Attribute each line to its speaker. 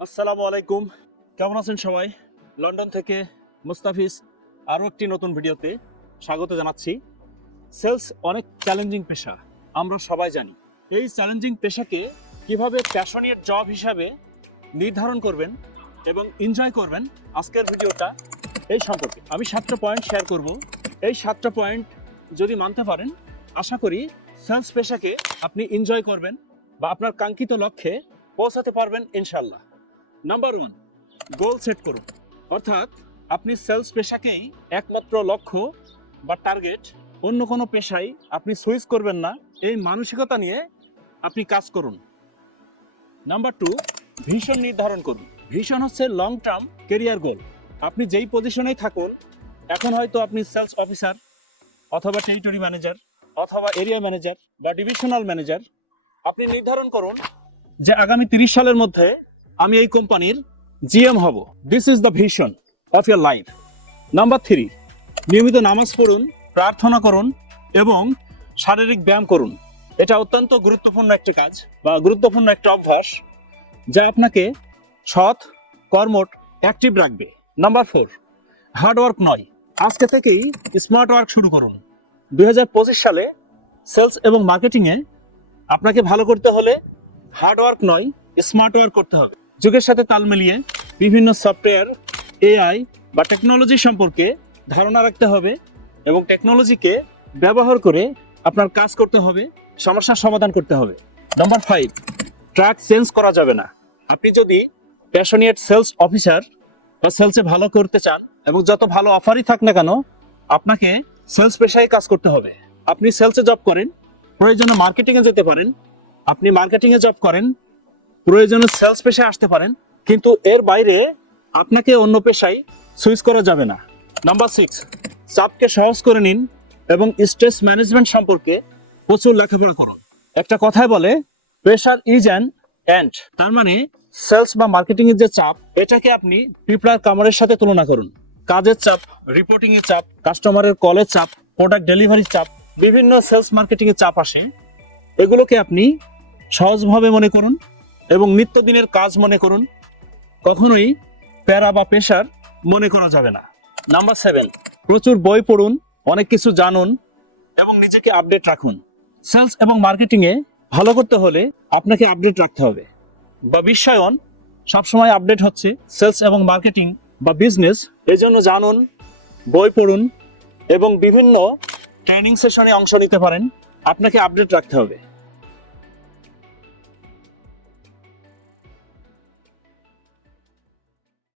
Speaker 1: আসসালামু আলাইকুম। কেমন আছেন সবাই? লন্ডন থেকে মুস্তাফিজ আরও একটি নতুন ভিডিওতে স্বাগত জানাচ্ছি। সেলস অনেক চ্যালেঞ্জিং পেশা, আমরা সবাই জানি। এই চ্যালেঞ্জিং পেশাকে কীভাবে প্যাশনিয়েট জব হিসাবে নির্ধারণ করবেন এবং এনজয় করবেন আজকের ভিডিওটা এই সম্পর্কে। আমি সাতটা পয়েন্ট শেয়ার করব। এই সাতটা পয়েন্ট যদি মানতে পারেন, আশা করি সেলস পেশাকে আপনি এনজয় করবেন বা আপনার কাঙ্ক্ষিত লক্ষ্যে পৌঁছাতে পারবেন ইনশাল্লাহ নাম্বার ওয়ান গোল সেট করুন। অর্থাৎ আপনি সেলস পেশাকেই একমাত্র লক্ষ্য বা টার্গেট অন্য কোনো পেশায় আপনি সুইচ করবেন না, এই মানসিকতা নিয়ে আপনি কাজ করুন। নাম্বার টু ভিশন নির্ধারণ করুন। ভিশন হচ্ছে লং টার্ম কেরিয়ার গোল আপনি যেই পজিশনেই থাকুন, এখন হয়তো আপনি সেলস অফিসার অথবা টেরিটরি ম্যানেজার অথবা এরিয়া ম্যানেজার বা ডিভিশনাল ম্যানেজার আপনি নির্ধারণ করুন যে আগামী তিরিশ সালের মধ্যে আমি এই কোম্পানির জিএম হব। This is the vision of your life number three নিয়মিত নামাজ পড়ুন, প্রার্থনা করুন এবং শারীরিক ব্যায়াম করুন। এটা অত্যন্ত গুরুত্বপূর্ণ একটা কাজ বা গুরুত্বপূর্ণ একটা অভ্যাস যা আপনাকে সৎ কর্মট অ্যাক্টিভ রাখবে। নাম্বার ফোর হার্ড ওয়ার্ক নয়। আজকে থেকেই স্মার্ট ওয়ার্ক শুরু করুন। দু হাজার পঁচিশ সালে সেলস এবং মার্কেটিংয়ে আপনাকে ভালো করতে হলে হার্ড ওয়ার্ক নয় স্মার্ট ওয়ার্ক করতে হবে। যুগের সাথে তাল মিলিয়ে বিভিন্ন সফটওয়্যার এআই বা টেকনোলজি সম্পর্কে ধারণা রাখতে হবে এবং টেকনোলজিকে ব্যবহার করে আপনার কাজ করতে হবে, সমস্যার সমাধান করতে হবে। নাম্বার ফাইভ ট্রাক চেঞ্জ করা যাবে না। আপনি যদি প্যাশনিয়েট সেলস অফিসার বা সেলসে ভালো করতে চান এবং যত ভালো অফারই থাক না কেন, আপনাকে সেলস পেশায় কাজ করতে হবে। আপনি সেলসে জব করেন, প্রয়োজনে মার্কেটিংয়ে যেতে পারেন, আপনি মার্কেটিংয়ে জব করেন প্রয়োজনে সেলস পেশায় আসতে পারেন, কিন্তু এর বাইরে আপনাকে অন্য পেশায় সুইচ করা যাবে না। নাম্বার সিক্স চাপকে সহজ করে নিন এবং স্ট্রেস ম্যানেজমেন্ট সম্পর্কে প্রচুর লেখাপড়া করুন। একটা কথায় বলে প্রেশার ইজ অ্যান অ্যান্ড তার মানে সেলস বা মার্কেটিং এর যে চাপ, এটাকে আপনি পিঁপড়ার কামড়ের সাথে তুলনা করুন। কাজের চাপ রিপোর্টিং এর চাপ কাস্টমারের কলের চাপ প্রোডাক্ট ডেলিভারির চাপ, বিভিন্ন সেলস মার্কেটিং এর চাপ আসে, এগুলোকে আপনি সহজভাবে মনে করুন। এবং নিত্যদিনের কাজ মনে করুন, কখনোই প্যারা বা পেশার মনে করা যাবে না। নাম্বার সেভেন প্রচুর বই পড়ুন, অনেক কিছু জানুন এবং নিজেকে আপডেট রাখুন। সেলস এবং মার্কেটিংয়ে ভালো করতে হলে আপনাকে আপডেট রাখতে হবে। বা বিশ্বায়ন, সবসময় আপডেট হচ্ছে সেলস এবং মার্কেটিং বা বিজনেস এজন্য জানুন, বই পড়ুন এবং বিভিন্ন ট্রেনিং সেশনে অংশ নিতে পারেন। আপনাকে আপডেট রাখতে হবে।